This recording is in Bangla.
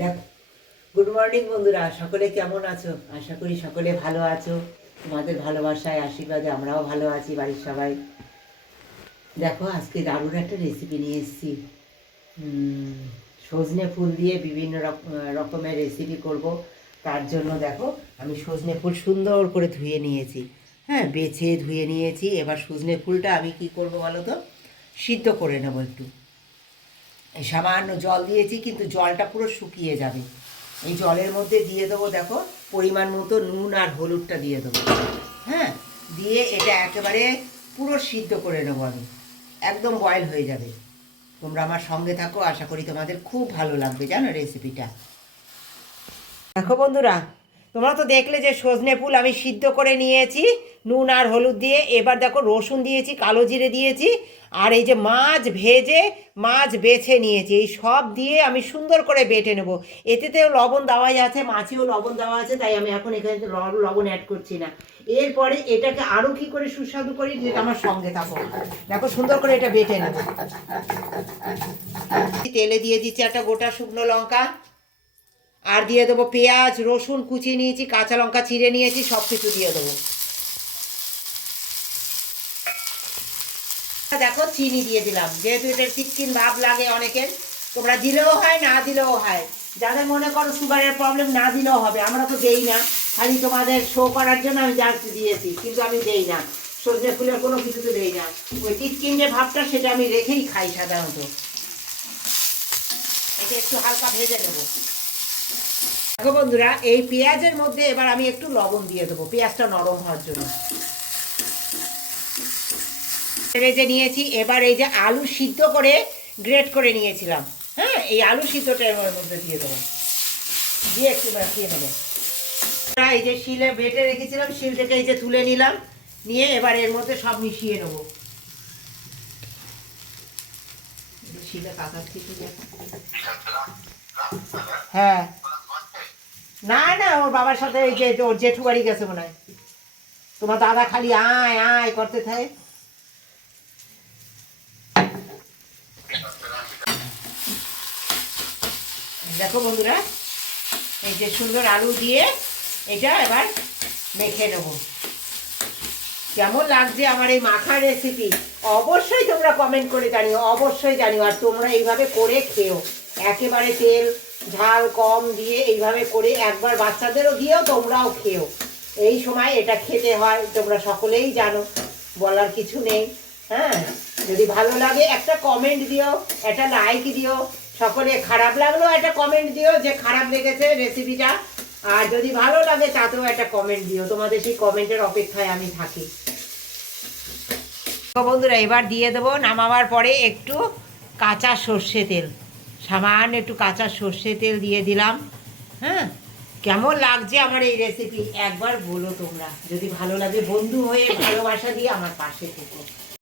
দেখ, গুড মর্নিং বন্ধুরা, সকলে কেমন আছো? আশা করি সকলে ভালো আছো। তোমাদের ভালোবাসায় আশীর্বাদে আমরাও ভালো আছি, বাড়ির সবাই। দেখো, আজকে দারুণ একটা রেসিপি নিয়ে এসেছি। সজনে ফুল দিয়ে বিভিন্ন রকমের রেসিপি করব। তার জন্য দেখো, আমি সজনে ফুল সুন্দর করে ধুয়ে নিয়েছি। হ্যাঁ, বেছে ধুয়ে নিয়েছি। এবার সজনে ফুলটা আমি কি করব বলো তো, সিদ্ধ করে নেবো একটু। এই সামান্য জল দিয়েছি, কিন্তু জলটা পুরো শুকিয়ে যাবে। এই জলের মধ্যে দিয়ে দেবো, দেখো, পরিমাণ মতো নুন আর হলুদটা দিয়ে দেবো। হ্যাঁ, দিয়ে এটা একেবারে পুরো সিদ্ধ করে নেবো আমি। একদম বয়েল হয়ে যাবে। তোমরা আমার সঙ্গে থাকো, আশা করি তোমাদের খুব ভালো লাগবে, জানো রেসিপিটা। দেখো বন্ধুরা, তোমরা তো দেখলে যে সজনে ফুল আমি সিদ্ধ করে নিয়েছি নুন আর হলুদ দিয়ে। এবার দেখো, রসুন দিয়েছি, কালো জিরে দিয়েছি, আর এই যে মাছ ভেজে মাছ বেছে নিয়েছি। এই সব দিয়ে আমি সুন্দর করে বেটে নেব। এতেতেও লবণ দেওয়াই আছে, মাছেও লবণ দেওয়া আছে, তাই আমি এখন এখানে লবণ অ্যাড করছি না। এরপরে এটাকে আরও কি করে সুস্বাদু করি, যেটা আমার সঙ্গে থাকো। দেখো, সুন্দর করে এটা বেটে নেব। তেলে দিয়ে দিচ্ছি একটা গোটা শুকনো লঙ্কা, আর দিয়ে দেবো পেঁয়াজ, রসুন কুচিয়ে নিয়েছি, কাঁচা লঙ্কা চিড়ে নিয়েছি, সব কিছু দিয়ে দেবো। দেখো, চিনি দিয়ে দিলাম, যেহেতু এটা চিটকিন ভাব লাগে অনেকের। তোমরা দিলেও হয়, না দিলেও হয়। যাদের মনে করো সুগারের প্রবলেম, না দিলেও হবে। আমরা তো দেই না, খালি তোমাদের শো করার জন্য আমি জাস্ট দিয়েছি, কিন্তু আমি দেই না। সজনে ফুলের কোনো কিছুতে দেই না। ওই চিটকিন যে ভাবটা, সেটা আমি রেখেই খাই সাধারণত। এটা একটু হালকা ভেজে নেবো। দেখো বন্ধুরা, এই পেঁয়াজের মধ্যে এবার আমি একটু লবণ দিয়ে দেবো, পেঁয়াজটা নরম হওয়ার জন্য। ভেজে নিয়েছি। এবার এই যে আলু সিদ্ধ করে গ্রেট করে নিয়েছিলাম, হ্যাঁ, এই আলু সিদ্ধটা এর মধ্যে দিয়ে দেবো, দিয়ে একটু মাখিয়ে নেবো। এই যে শিলে বেটে রেখেছিলাম, শিল থেকে এই যে তুলে নিলাম, নিয়ে এবার এর মধ্যে সব মিশিয়ে নেবো। শিলে কাকাচ্ছি, হ্যাঁ। না না, ওর বাবার সাথে এই যে ওর জেঠু বাড়ি গেছে মনে হয়। তোমার দাদা খালি আয় আয় করতে থাকে। দেখো বন্ধুরা, এই যে সুন্দর আলু দিয়ে এটা এবার মেখে নেব। কেমন লাগছে আমার এই মাখার রেসিপি, অবশ্যই তোমরা কমেন্ট করে জানিও, অবশ্যই জানিও। আর তোমরা এইভাবে করে খেও, একেবারে তেল ঝাল কম দিয়ে এইভাবে করে একবার বাচ্চাদেরও দিয়েও তোমরাও খেও। এই সময় এটা খেতে হয়, তোমরা সকলেই জানো, বলার কিছু নেই। হ্যাঁ, যদি ভালো লাগে একটা কমেন্ট দিও, একটা লাইক দিও। সকলে খারাপ লাগলেও একটা কমেন্ট দিও যে খারাপ লেগেছে রেসিপিটা। আর যদি ভালো লাগে তাতেও একটা কমেন্ট দিও। তোমাদের সেই কমেন্টের অপেক্ষায় আমি থাকি। বন্ধুরা, এবার দিয়ে দেবো নামাবার পরে একটু কাঁচা সর্ষে তেল, সামান্য একটু কাঁচা সর্ষে তেল দিয়ে দিলাম। হ্যাঁ, কেমন লাগছে আমার এই রেসিপি একবার বলো তোমরা। যদি ভালো লাগে, বন্ধু হয়ে ভালোবাসা দিয়ে আমার পাশে থেকো।